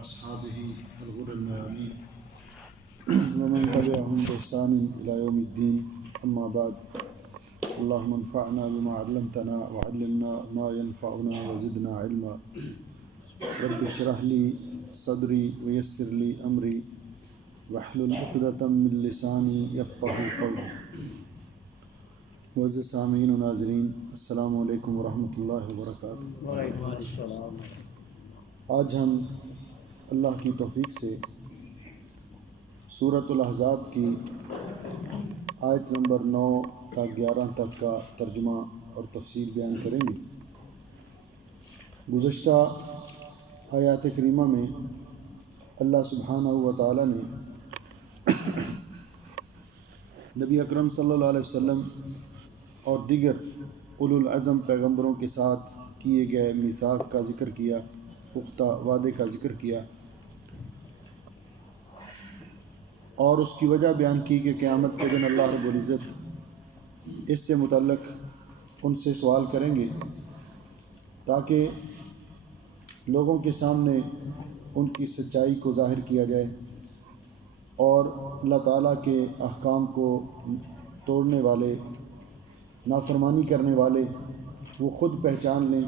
وأصحابه الغر الميامين ومن تبعهم بإحسان إلى يوم الدين. أما بعد، اللهم انفعنا بما علمتنا وعلمنا ما ينفعنا وزدنا علما. رب اشرح لي صدري ويسر لي أمري واحلل عقدة من لساني يفقهوا قولي. معزز سامعین و ناظرین، السلام علیکم ورحمۃ اللہ وبرکاتہ. آج ہم اللہ کی توفیق سے سورۃ الاحزاب کی آیت نمبر 9 تا 11 تک کا ترجمہ اور تفسیر بیان کریں گے. گزشتہ آیات کریمہ میں اللہ سبحانہ و تعالی نے نبی اکرم صلی اللہ علیہ وسلم اور دیگر اولو العزم پیغمبروں کے ساتھ کیے گئے میثاق کا ذکر کیا، پختہ وعدے کا ذکر کیا، اور اس کی وجہ بیان کی کہ قیامت کے دن اللہ رب العزت اس سے متعلق ان سے سوال کریں گے تاکہ لوگوں کے سامنے ان کی سچائی کو ظاہر کیا جائے اور اللہ تعالیٰ کے احکام کو توڑنے والے، نافرمانی کرنے والے وہ خود پہچان لیں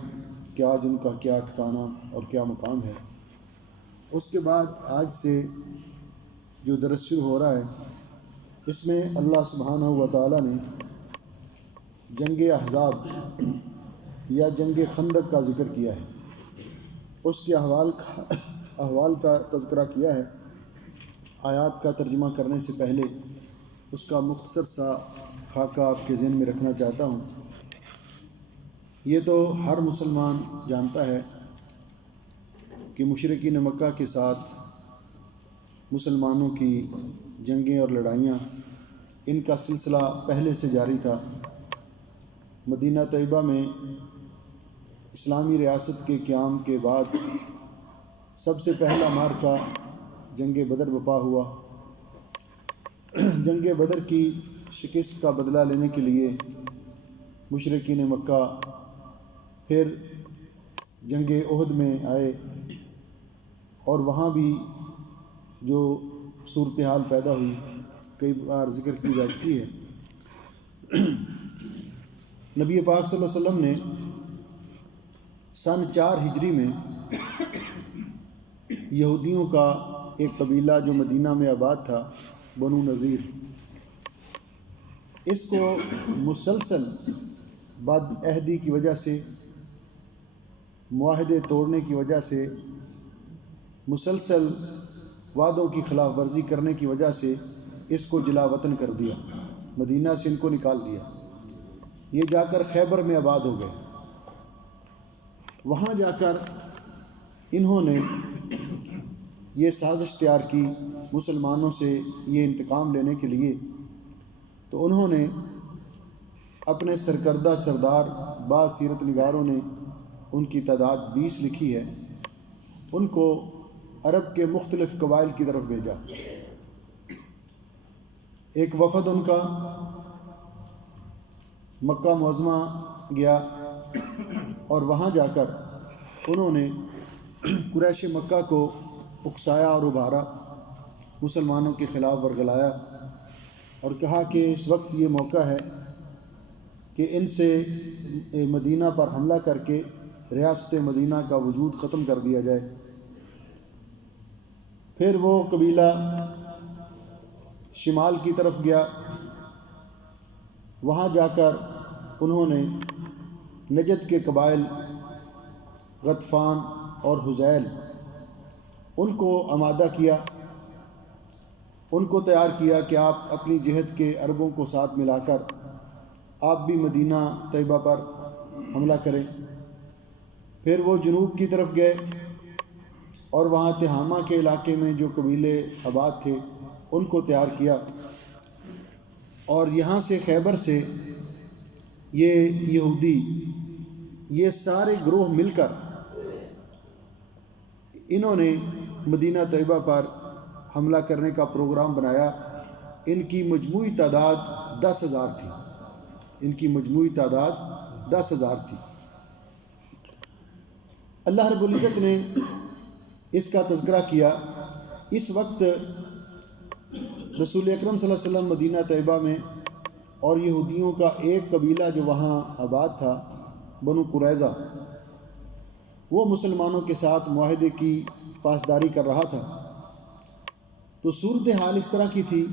کہ آج ان کا کیا ٹھکانہ اور کیا مقام ہے. اس کے بعد آج سے جو درس شروع ہو رہا ہے اس میں اللہ سبحانہ و تعالیٰ نے جنگ احزاب یا جنگ خندق کا ذکر کیا ہے، اس کے احوال کا تذکرہ کیا ہے. آیات کا ترجمہ کرنے سے پہلے اس کا مختصر سا خاکہ آپ کے ذہن میں رکھنا چاہتا ہوں. یہ تو ہر مسلمان جانتا ہے کہ مشرکین مکہ کے ساتھ مسلمانوں کی جنگیں اور لڑائیاں، ان کا سلسلہ پہلے سے جاری تھا. مدینہ طیبہ میں اسلامی ریاست کے قیام کے بعد سب سے پہلا معرکہ جنگ بدر برپا ہوا. جنگ بدر کی شکست کا بدلہ لینے کے لیے مشرکین مکہ پھر جنگ احد میں آئے اور وہاں بھی جو صورتحال پیدا ہوئی کئی بار ذکر کی جا چکی ہے. نبی پاک صلی اللہ علیہ وسلم نے سن 4 ہجری میں یہودیوں کا ایک قبیلہ جو مدینہ میں آباد تھا، بنو نذیر، اس کو مسلسل بد عہدی کی وجہ سے، معاہدے توڑنے کی وجہ سے، مسلسل وعدوں کی خلاف ورزی کرنے کی وجہ سے اس کو جلا وطن کر دیا، مدینہ سے ان کو نکال دیا. یہ جا کر خیبر میں آباد ہو گئے. وہاں جا کر انہوں نے یہ سازش تیار کی مسلمانوں سے یہ انتقام لینے کے لیے. تو انہوں نے اپنے سرکردہ سردار، بعض سیرت نگاروں نے ان کی تعداد 20 لکھی ہے، ان کو عرب کے مختلف قبائل کی طرف بھیجا. ایک وفد ان کا مکہ معظمہ گیا اور وہاں جا کر انہوں نے قریش مکہ کو اکسایا اور ابھارا، مسلمانوں کے خلاف ورگلایا اور کہا کہ اس وقت یہ موقع ہے کہ ان سے مدینہ پر حملہ کر کے ریاست مدینہ کا وجود ختم کر دیا جائے. پھر وہ قبیلہ شمال کی طرف گیا. وہاں جا کر انہوں نے نجد کے قبائل غطفان اور حذیل ان کو آمادہ کیا، ان کو تیار کیا کہ آپ اپنی جہت کے عربوں کو ساتھ ملا کر آپ بھی مدینہ طیبہ پر حملہ کریں. پھر وہ جنوب کی طرف گئے اور وہاں تہامہ کے علاقے میں جو قبیلے آباد تھے ان کو تیار کیا، اور یہاں سے خیبر سے یہ یہودی، یہ سارے گروہ مل کر انہوں نے مدینہ طیبہ پر حملہ کرنے کا پروگرام بنایا. ان کی مجموعی تعداد 10,000 تھی. ان کی مجموعی تعداد 10,000 تھی. اللہ رب العزت نے اس کا تذکرہ کیا۔ اس وقت رسول اکرم صلی اللہ علیہ وسلم مدینہ طیبہ میں، اور یہودیوں کا ایک قبیلہ جو وہاں آباد تھا، بنو قریظہ، وہ مسلمانوں کے ساتھ معاہدے کی پاسداری کر رہا تھا۔ تو صورتحال اس طرح کی تھی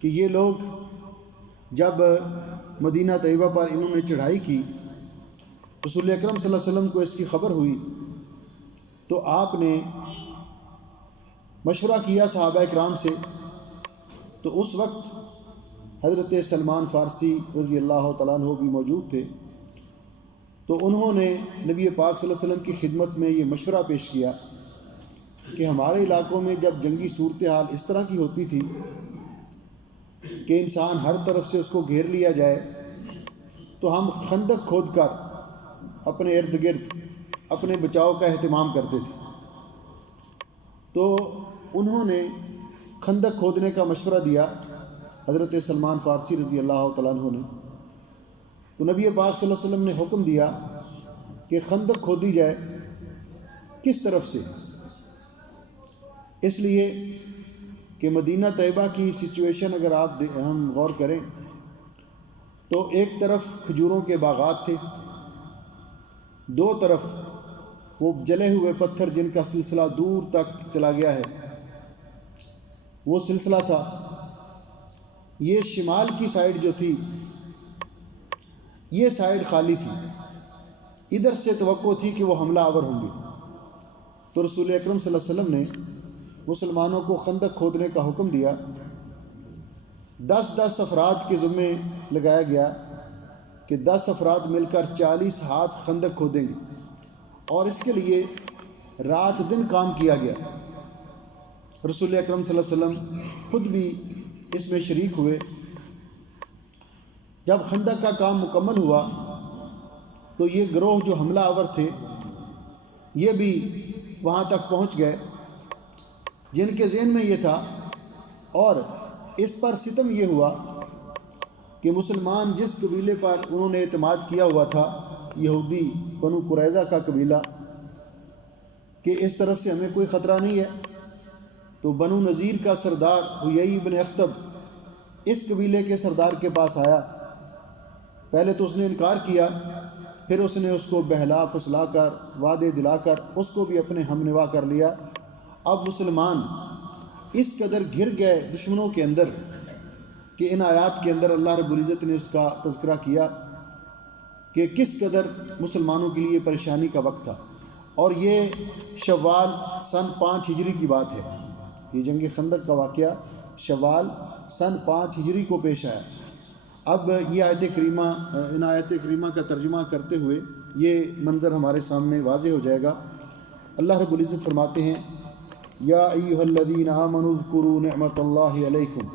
کہ یہ لوگ جب مدینہ طیبہ پر انہوں نے چڑھائی کی، رسول اکرم صلی اللہ علیہ وسلم کو اس کی خبر ہوئی، تو آپ نے مشورہ کیا صحابہ اکرام سے۔ تو اس وقت حضرت سلمان فارسی رضی اللہ تعالیٰ عنہ بھی موجود تھے، تو انہوں نے نبی پاک صلی اللہ علیہ وسلم کی خدمت میں یہ مشورہ پیش کیا کہ ہمارے علاقوں میں جب جنگی صورتحال اس طرح کی ہوتی تھی کہ انسان ہر طرف سے اس کو گھیر لیا جائے، تو ہم خندق کھود کر اپنے ارد گرد اپنے بچاؤ کا اہتمام کرتے تھے۔ تو انہوں نے خندق کھودنے کا مشورہ دیا حضرت سلمان فارسی رضی اللہ تعالیٰ عنہ نے۔ تو نبی پاک صلی اللہ علیہ وسلم نے حکم دیا کہ خندق کھودی جائے۔ کس طرف سے؟ اس لیے کہ مدینہ طیبہ کی سچویشن اگر ہم غور کریں تو ایک طرف کھجوروں کے باغات تھے، دو طرف وہ جلے ہوئے پتھر جن کا سلسلہ دور تک چلا گیا ہے، وہ سلسلہ تھا۔ یہ شمال کی سائیڈ جو تھی، یہ سائیڈ خالی تھی، ادھر سے توقع تھی کہ وہ حملہ آور ہوں گے۔ تو رسول اکرم صلی اللہ علیہ وسلم نے مسلمانوں کو خندق کھودنے کا حکم دیا۔ 10 افراد کے ذمے لگایا گیا کہ 10 افراد مل کر 40 ہاتھ خندق کھودیں گے، اور اس کے لیے رات دن کام کیا گیا۔ رسول اکرم صلی اللہ علیہ وسلم خود بھی اس میں شریک ہوئے۔ جب خندق کا کام مکمل ہوا تو یہ گروہ جو حملہ آور تھے یہ بھی وہاں تک پہنچ گئے، جن کے ذہن میں یہ تھا، اور اس پر ستم یہ ہوا کہ مسلمان جس قبیلے پر انہوں نے اعتماد کیا ہوا تھا، یہودی بنو قریظہ کا قبیلہ، کہ اس طرف سے ہمیں کوئی خطرہ نہیں ہے، تو بنو نذیر کا سردار حیی بن اخطب اس قبیلے کے سردار کے پاس آیا۔ پہلے تو اس نے انکار کیا، پھر اس نے اس کو بہلا پھسلا کر وعدے دلا کر اس کو بھی اپنے ہم نوا کر لیا۔ اب مسلمان اس قدر گر گئے دشمنوں کے اندر کہ ان آیات کے اندر اللہ رب العزت نے اس کا تذکرہ کیا کہ کس قدر مسلمانوں کے لیے پریشانی کا وقت تھا۔ اور یہ شوال سن 5 ہجری کی بات ہے، یہ جنگ خندق کا واقعہ شوال سن 5 ہجری کو پیش آیا۔ اب یہ آیت کریمہ، ان آیت کریمہ کا ترجمہ کرتے ہوئے یہ منظر ہمارے سامنے واضح ہو جائے گا۔ اللہ رب العزت فرماتے ہیں، یا ایھا الذین آمنوا اذکروا نعمت اللہ علیکم،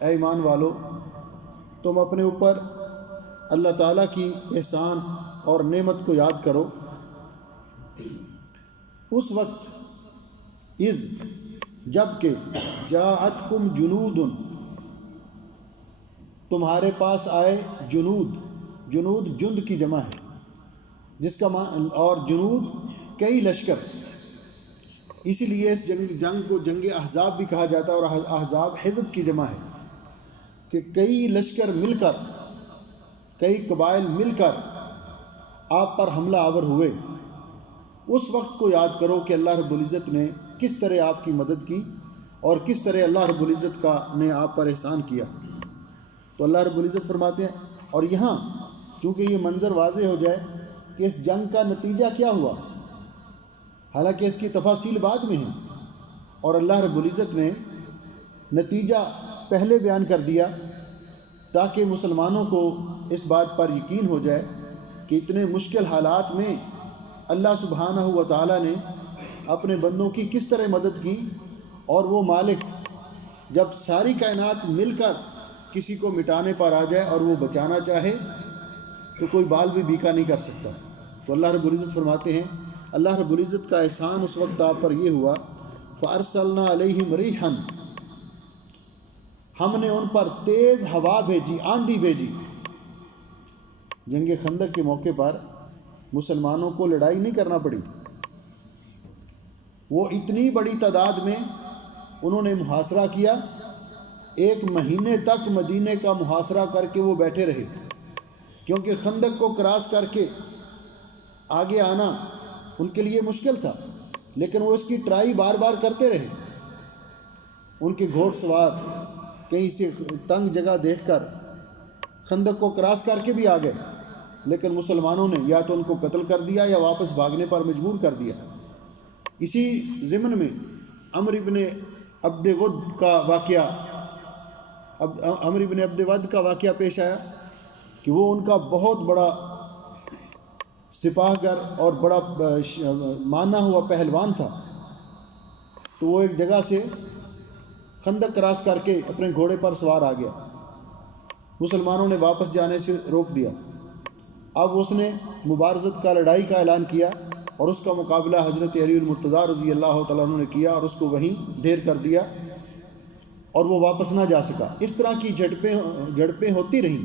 اے ایمان والو تم اپنے اوپر اللہ تعالیٰ کی احسان اور نعمت کو یاد کرو۔ اس وقت اذ جب کہ جاءتکم جنود تمہارے پاس آئے جنود، جنود جند کی جمع ہے، جس کا اور جنود کئی لشکر، اسی لیے اس جنگ کو جنگ احزاب بھی کہا جاتا ہے، اور احزاب حزب کی جمع ہے کہ کئی لشکر مل کر، کئی قبائل مل کر آپ پر حملہ آور ہوئے۔ اس وقت کو یاد کرو کہ اللہ رب العزت نے کس طرح آپ کی مدد کی اور کس طرح اللہ رب العزت نے آپ پر احسان کیا۔ تو اللہ رب العزت فرماتے ہیں، اور یہاں چونکہ یہ منظر واضح ہو جائے کہ اس جنگ کا نتیجہ کیا ہوا، حالانکہ اس کی تفاصیل بعد میں ہیں، اور اللہ رب العزت نے نتیجہ پہلے بیان کر دیا تاکہ مسلمانوں کو اس بات پر یقین ہو جائے کہ اتنے مشکل حالات میں اللہ سبحانہ و تعالیٰ نے اپنے بندوں کی کس طرح مدد کی، اور وہ مالک جب ساری کائنات مل کر کسی کو مٹانے پر آ جائے اور وہ بچانا چاہے تو کوئی بال بھی بیکا نہیں کر سکتا۔ تو اللہ رب العزت فرماتے ہیں، اللہ رب العزت کا احسان اس وقت آپ پر یہ ہوا، فَأَرْسَلْنَا عَلَيْهِمْ رِيحًا، ہم نے ان پر تیز ہوا بھیجی، آندھی بھیجی۔ جنگ خندق کے موقع پر مسلمانوں کو لڑائی نہیں کرنا پڑی، وہ اتنی بڑی تعداد میں انہوں نے محاصرہ کیا، 1 مہینے تک مدینے کا محاصرہ کر کے وہ بیٹھے رہے، کیونکہ خندق کو کراس کر کے آگے آنا ان کے لیے مشکل تھا، لیکن وہ اس کی ٹرائی بار بار کرتے رہے۔ ان کے گھوڑ سوار کہیں سے تنگ جگہ دیکھ کر خندق کو کراس کر کے بھی آ گئے، لیکن مسلمانوں نے یا تو ان کو قتل کر دیا یا واپس بھاگنے پر مجبور کر دیا۔ اسی ضمن میں عمرو بن عبد ود کا واقعہ پیش آیا کہ وہ ان کا بہت بڑا سپاہ گر اور بڑا مانا ہوا پہلوان تھا، تو وہ ایک جگہ سے خندق کراس کر کے اپنے گھوڑے پر سوار آ گیا، مسلمانوں نے واپس جانے سے روک دیا۔ اب اس نے مبارزت کا، لڑائی کا اعلان کیا، اور اس کا مقابلہ حضرت علی المرتضیٰ رضی اللہ تعالیٰ عنہ نے کیا اور اس کو وہیں ڈھیر کر دیا، اور وہ واپس نہ جا سکا۔ اس طرح کی جھڑپیں ہوتی رہیں،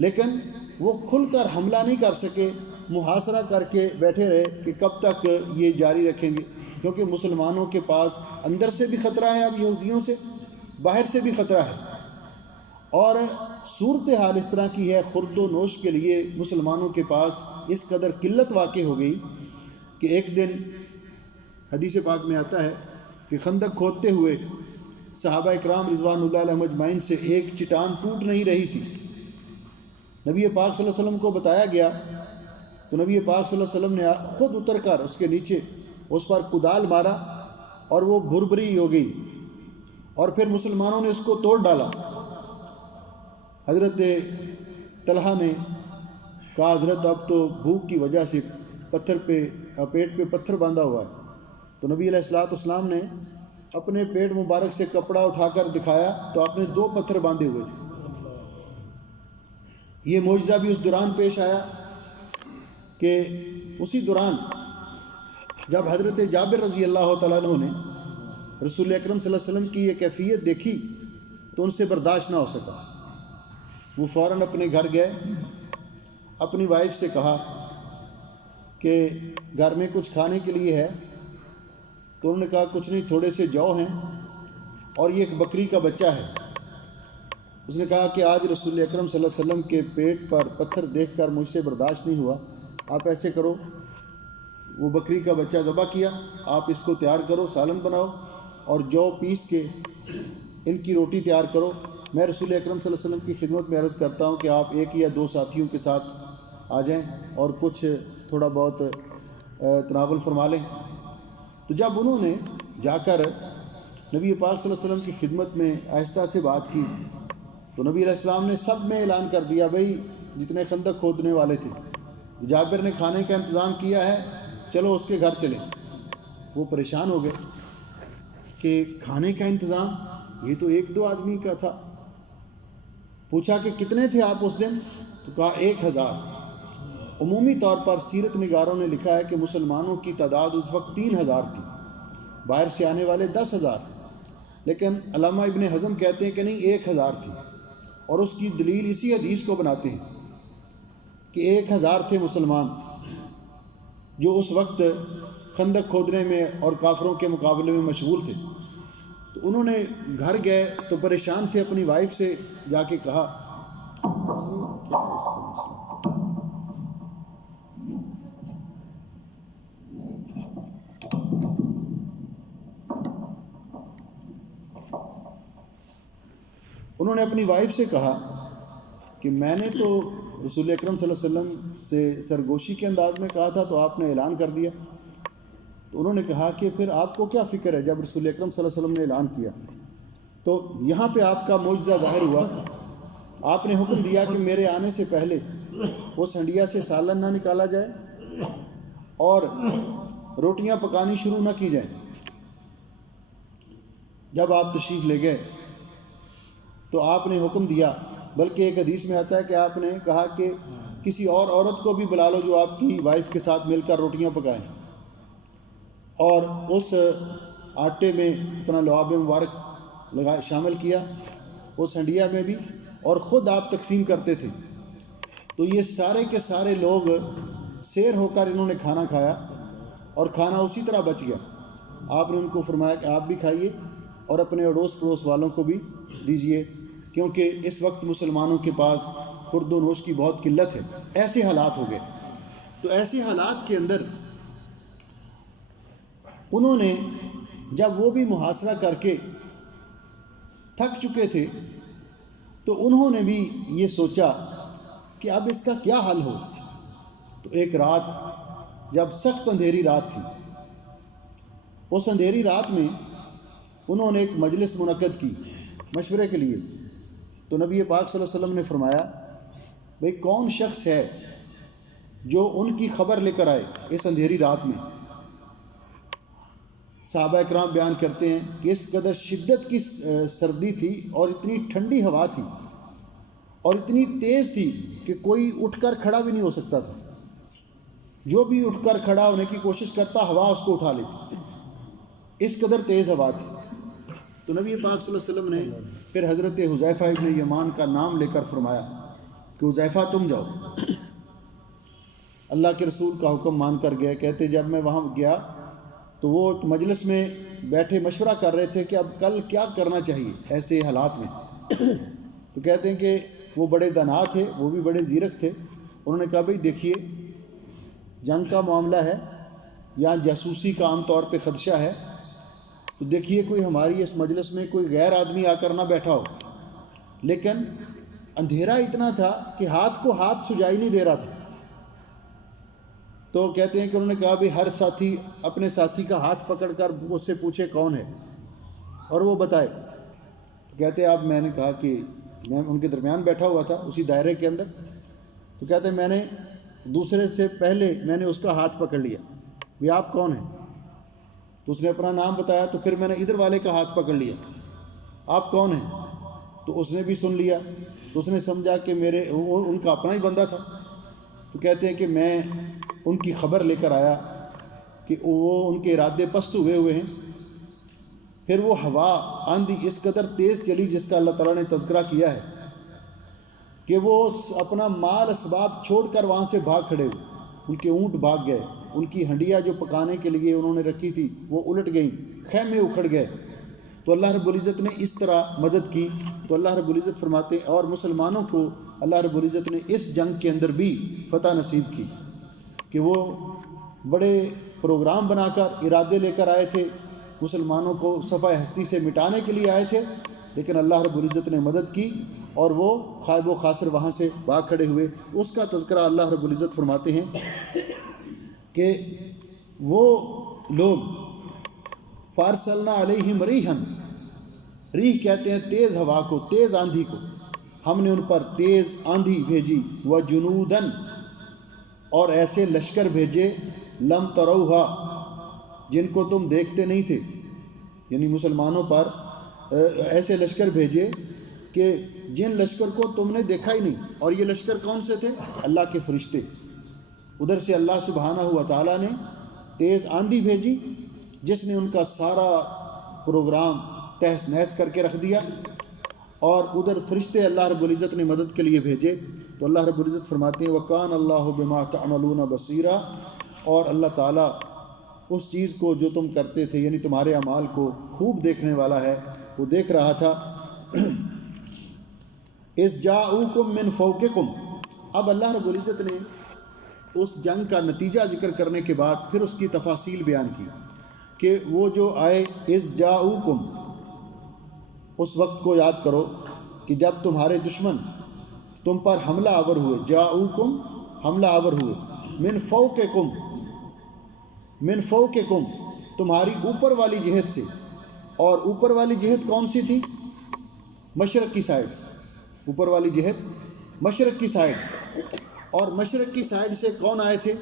لیکن وہ کھل کر حملہ نہیں کر سکے، محاصرہ کر کے بیٹھے رہے کہ کب تک یہ جاری رکھیں گے، کیونکہ مسلمانوں کے پاس اندر سے بھی خطرہ ہے، اب یہودیوں سے باہر سے بھی خطرہ ہے، اور صورتحال اس طرح کی ہے، خورد و نوش کے لیے مسلمانوں کے پاس اس قدر قلت واقع ہو گئی کہ ایک دن حدیث پاک میں آتا ہے کہ خندق کھودتے ہوئے صحابہ اکرام رضوان اللہ علیہم اجمعین سے ایک چٹان ٹوٹ نہیں رہی تھی۔ نبی پاک صلی اللہ علیہ وسلم کو بتایا گیا تو نبی پاک صلی اللہ علیہ وسلم نے خود اتر کر اس کے نیچے اس پر کدال مارا اور وہ بھربری ہو گئی، اور پھر مسلمانوں نے اس کو توڑ ڈالا۔ حضرت طلحہ نے کہا حضرت اب تو بھوک کی وجہ سے پیٹ پہ پتھر باندھا ہوا ہے، تو نبی علیہ الصلوۃ والسلام نے اپنے پیٹ مبارک سے کپڑا اٹھا کر دکھایا تو آپ نے 2 پتھر باندھے ہوئے تھے۔ یہ معجزہ بھی اس دوران پیش آیا کہ اسی دوران جب حضرت جابر رضی اللہ تعالیٰ عنہ نے رسول اکرم صلی اللہ علیہ وسلم کی یہ کیفیت دیکھی تو ان سے برداشت نہ ہو سکا، وہ فوراً اپنے گھر گئے، اپنی وائف سے کہا کہ گھر میں کچھ کھانے کے لیے ہے، تو انہوں نے کہا کچھ نہیں، تھوڑے سے جو ہیں اور یہ ایک بکری کا بچہ ہے۔ اس نے کہا کہ آج رسول اکرم صلی اللہ علیہ وسلم کے پیٹ پر پتھر دیکھ کر مجھ سے برداشت نہیں ہوا، آپ ایسے کرو، وہ بکری کا بچہ ذبح کیا، آپ اس کو تیار کرو، سالن بناؤ اور جو پیس کے ان کی روٹی تیار کرو، میں رسول اکرم صلی اللہ علیہ وسلم کی خدمت میں عرض کرتا ہوں کہ آپ 1 یا 2 ساتھیوں کے ساتھ آ جائیں اور کچھ تھوڑا بہت تناول فرما لیں۔ تو جب انہوں نے جا کر نبی پاک صلی اللہ علیہ وسلم کی خدمت میں آہستہ سے بات کی تو نبی علیہ السلام نے سب میں اعلان کر دیا، بھائی جتنے خندق کھودنے والے تھے، جابر نے کھانے کا انتظام کیا ہے، چلو اس کے گھر چلیں۔ وہ پریشان ہو گئے کہ کھانے کا انتظام یہ تو 1-2 آدمی کا تھا۔ پوچھا کہ کتنے تھے آپ اس دن؟ تو کہا 1000۔ عمومی طور پر سیرت نگاروں نے لکھا ہے کہ مسلمانوں کی تعداد اس وقت 3000 تھی، باہر سے آنے والے 10,000، لیکن علامہ ابن حزم کہتے ہیں کہ نہیں 1000 تھی، اور اس کی دلیل اسی حدیث کو بناتے ہیں کہ 1000 تھے مسلمان جو اس وقت خندق کھودنے میں اور کافروں کے مقابلے میں مشغول تھے۔ تو انہوں نے گھر گئے تو پریشان تھے، اپنی وائف سے جا کے کہا انہوں نے اپنی وائف سے کہا کہ میں نے تو رسول اکرم صلی اللہ علیہ وسلم سے سرگوشی کے انداز میں کہا تھا تو آپ نے اعلان کر دیا۔ تو انہوں نے کہا کہ پھر آپ کو کیا فکر ہے جب رسول اکرم صلی اللہ علیہ وسلم نے اعلان کیا تو یہاں پہ آپ کا معجزہ ظاہر ہوا، آپ نے حکم دیا کہ میرے آنے سے پہلے اس ہنڈیا سے سالن نہ نکالا جائے اور روٹیاں پکانی شروع نہ کی جائیں۔ جب آپ تشریف لے گئے تو آپ نے حکم دیا، بلکہ ایک حدیث میں آتا ہے کہ آپ نے کہا کہ کسی اور عورت کو بھی بلا لو جو آپ کی وائف کے ساتھ مل کر روٹیاں پکائیں، اور اس آٹے میں اپنا لعاب مبارک شامل کیا اس ہنڈیا میں بھی، اور خود آپ تقسیم کرتے تھے۔ تو یہ سارے کے سارے لوگ سیر ہو کر انہوں نے کھانا کھایا اور کھانا اسی طرح بچ گیا۔ آپ نے ان کو فرمایا کہ آپ بھی کھائیے اور اپنے اڑوس پڑوس والوں کو بھی دیجیے، کیونکہ اس وقت مسلمانوں کے پاس خورد و نوش کی بہت قلت ہے۔ ایسے حالات ہو گئے۔ تو ایسے حالات کے اندر انہوں نے جب وہ بھی محاصرہ کر کے تھک چکے تھے تو انہوں نے بھی یہ سوچا کہ اب اس کا کیا حل ہو۔ تو ایک رات جب سخت اندھیری رات تھی، اس اندھیری رات میں انہوں نے ایک مجلس منعقد کی مشورے کے لیے۔ تو نبی پاک صلی اللہ علیہ وسلم نے فرمایا بھئی کون شخص ہے جو ان کی خبر لے کر آئے اس اندھیری رات میں۔ صحابہ اکرام بیان کرتے ہیں کہ اس قدر شدت کی سردی تھی اور اتنی ٹھنڈی ہوا تھی اور اتنی تیز تھی کہ کوئی اٹھ کر کھڑا بھی نہیں ہو سکتا تھا۔ جو بھی اٹھ کر کھڑا ہونے کی کوشش کرتا ہوا اس کو اٹھا لیتی، اس قدر تیز ہوا تھی۔ تو نبی پاک صلی اللہ علیہ وسلم نے پھر حضرت حذیفہ ابن یمان کا نام لے کر فرمایا کہ حذیفہ تم جاؤ۔ اللہ کے رسول کا حکم مان کر گئے۔ کہتے جب میں وہاں گیا تو وہ ایک مجلس میں بیٹھے مشورہ کر رہے تھے کہ اب کل کیا کرنا چاہیے ایسے حالات میں۔ تو کہتے ہیں کہ وہ بڑے دانا تھے، وہ بھی بڑے زیرک تھے۔ انہوں نے کہا بھئی دیکھیے جنگ کا معاملہ ہے یا جاسوسی کا عام طور پہ خدشہ ہے، تو دیکھیے کوئی ہماری اس مجلس میں کوئی غیر آدمی آ کر نہ بیٹھا ہو۔ لیکن اندھیرا اتنا تھا کہ ہاتھ کو ہاتھ سجائی نہیں دے رہا تھا۔ تو کہتے ہیں کہ انہوں نے کہا بھی ہر ساتھی اپنے ساتھی کا ہاتھ پکڑ کر اس سے پوچھے کون ہے اور وہ بتائے۔ کہتے ہیں اب میں نے کہا کہ میں ان کے درمیان بیٹھا ہوا تھا اسی دائرے کے اندر۔ تو کہتے ہیں میں نے دوسرے سے پہلے میں نے اس کا ہاتھ پکڑ لیا بھی آپ کون ہیں؟ تو اس نے اپنا نام بتایا۔ تو پھر میں نے ادھر والے کا ہاتھ پکڑ لیا، آپ کون ہیں؟ تو اس نے بھی سن لیا۔ تو اس نے سمجھا کہ ان کا اپنا ہی بندہ تھا۔ تو کہتے ہیں کہ میں ان کی خبر لے کر آیا کہ وہ ان کے ارادے پست ہوئے ہیں۔ پھر وہ ہوا آندھی اس قدر تیز چلی جس کا اللہ تعالیٰ نے تذکرہ کیا ہے کہ وہ اپنا مال اسباب چھوڑ کر وہاں سے بھاگ کھڑے ہوئے۔ ان کے اونٹ بھاگ گئے، ان کی ہنڈیاں جو پکانے کے لیے انہوں نے رکھی تھی وہ الٹ گئیں، خیمے اکھڑ گئے۔ تو اللہ رب العزت نے اس طرح مدد کی۔ تو اللہ رب العزت فرماتے ہیں اور مسلمانوں کو اللہ رب العزت نے اس جنگ کے اندر بھی فتح نصیب کی کہ وہ بڑے پروگرام بنا کر ارادے لے کر آئے تھے، مسلمانوں کو صفحہ ہستی سے مٹانے کے لیے آئے تھے، لیکن اللہ رب العزت نے مدد کی اور وہ خائب و خاسر وہاں سے بھاگ کھڑے ہوئے۔ اس کا تذکرہ اللہ رب العزت فرماتے ہیں کہ وہ لوگ فارسلنا علیہم ریحًا، ریح کہتے ہیں تیز ہوا کو، تیز آندھی کو، ہم نے ان پر تیز آندھی بھیجی، وجنوداً اور ایسے لشکر بھیجے، لم تروہا جن کو تم دیکھتے نہیں تھے، یعنی مسلمانوں پر ایسے لشکر بھیجے کہ جن لشکر کو تم نے دیکھا ہی نہیں۔ اور یہ لشکر کون سے تھے؟ اللہ کے فرشتے۔ ادھر سے اللہ سبحانہ و تعالیٰ نے تیز آندھی بھیجی جس نے ان کا سارا پروگرام تہس نہس کر کے رکھ دیا، اور ادھر فرشتے اللہ رب العزت نے مدد کے لیے بھیجے۔ تو اللہ رب العزت فرماتے ہیں وَكَانَ اللَّهُ بِمَا تَعْمَلُونَ بَصِيرًا، اور اللہ تعالیٰ اس چیز کو جو تم کرتے تھے یعنی تمہارے اعمال کو خوب دیکھنے والا ہے، وہ دیکھ رہا تھا۔ اِذْ جَاءُوكُم مِّن فَوْقِكُم، اب اللہ رب العزت نے اس جنگ کا نتیجہ ذکر کرنے کے بعد پھر اس کی تفاصیل بیان کی کہ وہ جو آئے، اِذْ جَاءُوكُم، اس وقت کو یاد کرو کہ جب تمہارے دشمن تم پر حملہ آور ہوئے، جاؤکم حملہ آور ہوئے، من فوقکم، من فوقکم تمہاری اوپر والی جہت سے، اور اوپر والی جہت کون سی تھی؟ مشرق کی سائڈ، اوپر والی جہت مشرق کی سائڈ۔ اور مشرق کی سائڈ سے کون آئے تھے؟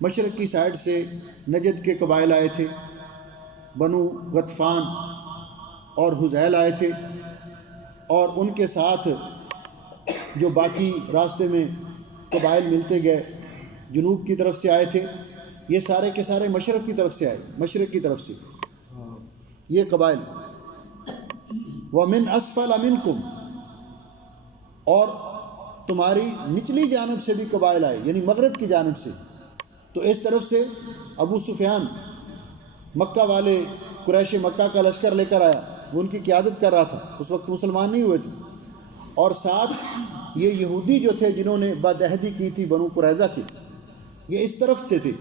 مشرق کی سائڈ سے نجد کے قبائل آئے تھے، بنو غطفان اور حذیل آئے تھے، اور ان کے ساتھ جو باقی راستے میں قبائل ملتے گئے جنوب کی طرف سے آئے تھے۔ یہ سارے کے سارے مشرق کی طرف سے آئے، مشرق کی طرف سے یہ قبائل۔ وَمِنْ أَسْفَلَ مِنْكُمْ، اور تمہاری نچلی جانب سے بھی قبائل آئے، یعنی مغرب کی جانب سے۔ تو اس طرف سے ابو سفیان مکہ والے قریش مکہ کا لشکر لے کر آیا، وہ ان کی قیادت کر رہا تھا، اس وقت مسلمان نہیں ہوئے تھے، اور ساتھ یہ یہودی جو تھے جنہوں نے بدعہدی کی تھی بنو قریظہ کی، یہ اس طرف سے تھے۔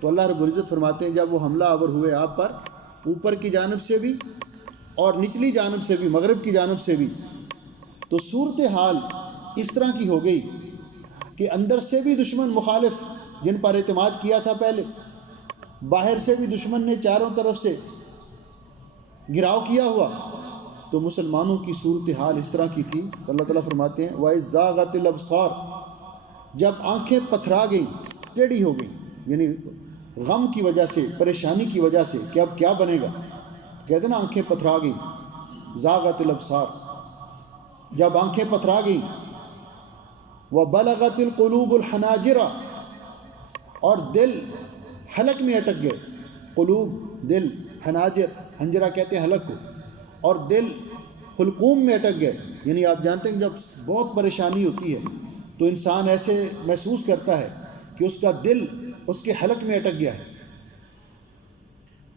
تو اللہ رب العزت فرماتے ہیں جب وہ حملہ آور ہوئے آپ پر، اوپر کی جانب سے بھی اور نچلی جانب سے بھی، مغرب کی جانب سے بھی، تو صورتحال اس طرح کی ہو گئی کہ اندر سے بھی دشمن مخالف جن پر اعتماد کیا تھا پہلے، باہر سے بھی دشمن نے چاروں طرف سے گھراؤ کیا ہوا، تو مسلمانوں کی صورتحال اس طرح کی تھی۔ اللہ تعالیٰ فرماتے ہیں وَإِذْ زَاغَتِ الْأَبْصَارُ، جب آنکھیں پتھرا گئیں، ٹیڑھی ہو گئیں، یعنی غم کی وجہ سے، پریشانی کی وجہ سے کہ اب کیا بنے گا، کہتے ہیں نا آنکھیں پتھرا گئیں، زاغت الابصار، جب آنکھیں پتھرا گئیں، وَبَلَغَتِ الْقُلُوبُ الْحَنَاجِرَ، اور دل حلق میں اٹک گئے، قلوب دل، حناجر حنجرہ کہتے ہیں حلق کو، اور دل حلقوم میں اٹک گئے، یعنی آپ جانتے ہیں جب بہت پریشانی ہوتی ہے تو انسان ایسے محسوس کرتا ہے کہ اس کا دل اس کے حلق میں اٹک گیا ہے،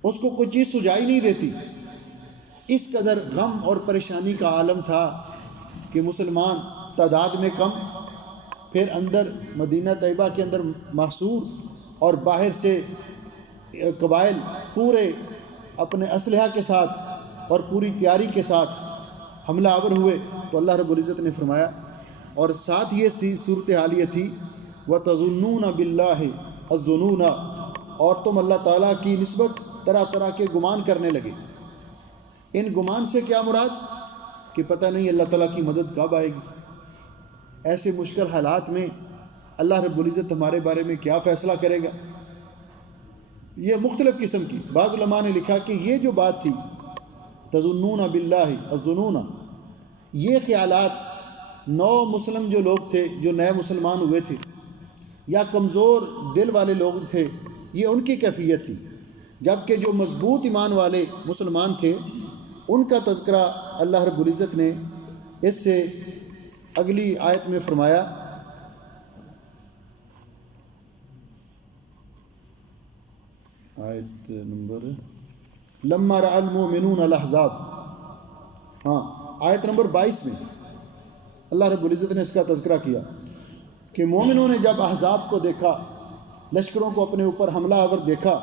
اس کو کوئی چیز سجائی نہیں دیتی۔ اس قدر غم اور پریشانی کا عالم تھا کہ مسلمان تعداد میں کم، پھر اندر مدینہ طیبہ کے اندر محصور، اور باہر سے قبائل پورے اپنے اسلحہ کے ساتھ اور پوری تیاری کے ساتھ حملہ آور ہوئے۔ تو اللہ رب العزت نے فرمایا، اور ساتھ یہ تھی صورتحال یہ تھی وَتَظُنُّونَ بِاللَّهِ الظُّنُونَ، اور تم اللہ تعالیٰ کی نسبت طرح طرح کے گمان کرنے لگے۔ ان گمان سے کیا مراد کہ پتہ نہیں اللہ تعالیٰ کی مدد کب آئے گی، ایسے مشکل حالات میں اللہ رب العزت ہمارے بارے میں کیا فیصلہ کرے گا۔ یہ مختلف قسم کی، بعض علماء نے لکھا کہ یہ جو بات تھی تظنون باللہ الظنون، یہ خیالات نو مسلم جو لوگ تھے، جو نئے مسلمان ہوئے تھے یا کمزور دل والے لوگ تھے، یہ ان کی کیفیت تھی، جبکہ جو مضبوط ایمان والے مسلمان تھے ان کا تذکرہ اللہ رب العزت نے اس سے اگلی آیت میں فرمایا، آیت نمبر لما رأى المؤمنون الاحزاب، ہاں آیت نمبر 22 میں اللہ رب العزت نے اس کا تذکرہ کیا کہ مومنوں نے جب احزاب کو دیکھا، لشکروں کو اپنے اوپر حملہ آور دیکھا،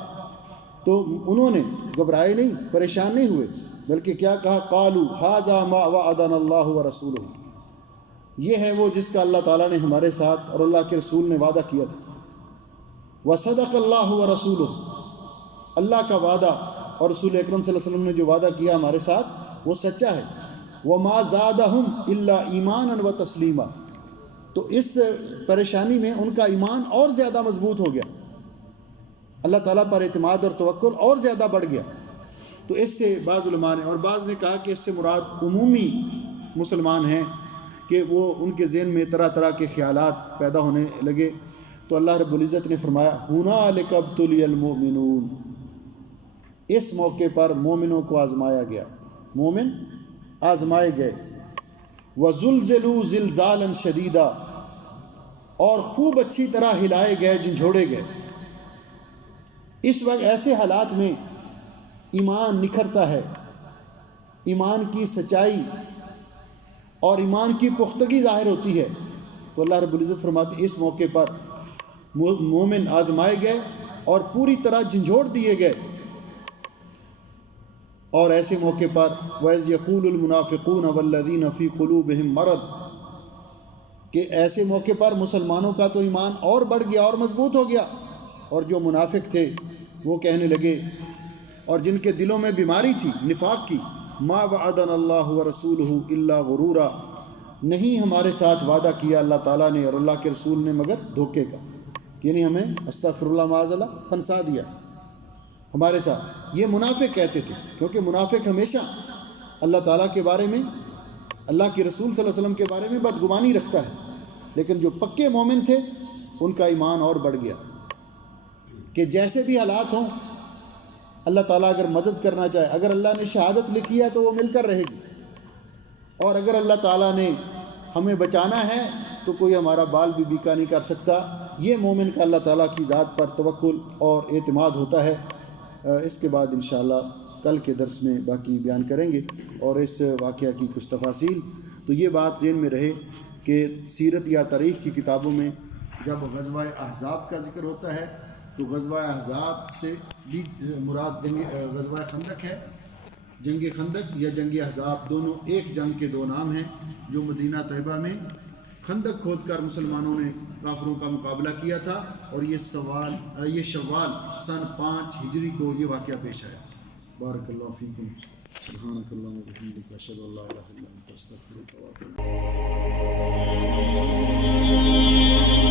تو انہوں نے گھبرائے نہیں، پریشان نہیں ہوئے، بلکہ کیا کہا، قالوا ھذا ما وعدنا اللہ ورسولہ، یہ ہے وہ جس کا اللہ تعالیٰ نے ہمارے ساتھ اور اللہ کے رسول نے وعدہ کیا تھا، وصدق اللہ ورسولہ، اللہ کا وعدہ اور رسول اکرم صلی اللہ علیہ وسلم نے جو وعدہ کیا ہمارے ساتھ وہ سچا ہے، وما زادہم الا ایمانا وتسلیما، تو اس پریشانی میں ان کا ایمان اور زیادہ مضبوط ہو گیا، اللہ تعالیٰ پر اعتماد اور توکل اور زیادہ بڑھ گیا۔ تو اس سے بعض علماء نے، اور بعض نے کہا کہ اس سے مراد عمومی مسلمان ہیں کہ وہ ان کے ذہن میں طرح طرح کے خیالات پیدا ہونے لگے۔ تو اللہ رب العزت نے فرمایا ہنالک ابتلی المؤمنون، اس موقع پر مومنوں کو آزمایا گیا، مومن آزمائے گئے، وزلزلوا زلزالا شدیدا، اور خوب اچھی طرح ہلائے گئے، جھنجھوڑے گئے۔ اس وقت ایسے حالات میں ایمان نکھرتا ہے، ایمان کی سچائی اور ایمان کی پختگی ظاہر ہوتی ہے۔ تو اللہ رب العزت فرماتے ہیں اس موقع پر مومن آزمائے گئے اور پوری طرح جھنجھوڑ دیے گئے۔ اور ایسے موقع پر وَإِذْ يَقُولُ الْمُنَافِقُونَ وَالَّذِينَ فِي قُلُوبِهِمْ مَرَضٌ، کہ ایسے موقع پر مسلمانوں کا تو ایمان اور بڑھ گیا اور مضبوط ہو گیا، اور جو منافق تھے وہ کہنے لگے، اور جن کے دلوں میں بیماری تھی نفاق کی، مَا وَعَدَنَا اللَّهُ وَرَسُولُهُ إِلَّا غُرُورًا، نہیں ہمارے ساتھ وعدہ کیا اللہ تعالیٰ نے اور اللہ کے رسول نے مگر دھوکے کا، یعنی ہمیں استغفر اللہ معاذ اللہ پھنسا دیا ہمارے ساتھ۔ یہ منافق کہتے تھے، کیونکہ منافق ہمیشہ اللہ تعالیٰ کے بارے میں، اللہ کے رسول صلی اللہ علیہ وسلم کے بارے میں بدگمانی رکھتا ہے، لیکن جو پکے مومن تھے ان کا ایمان اور بڑھ گیا کہ جیسے بھی حالات ہوں اللہ تعالیٰ اگر مدد کرنا چاہے، اگر اللہ نے شہادت لکھی ہے تو وہ مل کر رہے گی، اور اگر اللہ تعالیٰ نے ہمیں بچانا ہے تو کوئی ہمارا بال بھی بیکا نہیں کر سکتا۔ یہ مومن کا اللہ تعالیٰ کی ذات پر توکل اور اعتماد ہوتا ہے۔ اس کے بعد انشاءاللہ کل کے درس میں باقی بیان کریں گے اور اس واقعہ کی کچھ تفاصیل. تو یہ بات ذہن میں رہے کہ سیرت یا تاریخ کی کتابوں میں جب غزوہ احزاب کا ذکر ہوتا ہے تو غزوہ احزاب سے بھی مراد غزوہ خندق ہے. جنگ خندق یا جنگ احزاب دونوں ایک جنگ کے دو نام ہیں جو مدینہ طیبہ میں خندق کھود کر مسلمانوں نے کافروں کا مقابلہ کیا تھا، اور یہ شوال سن 5 ہجری کو یہ واقعہ پیش آیا. بارک اللہ فیکم. سبحانک اللہم و بحمدک، اشہد ان لا الہ الا انت، استغفرک و اتوب الیک.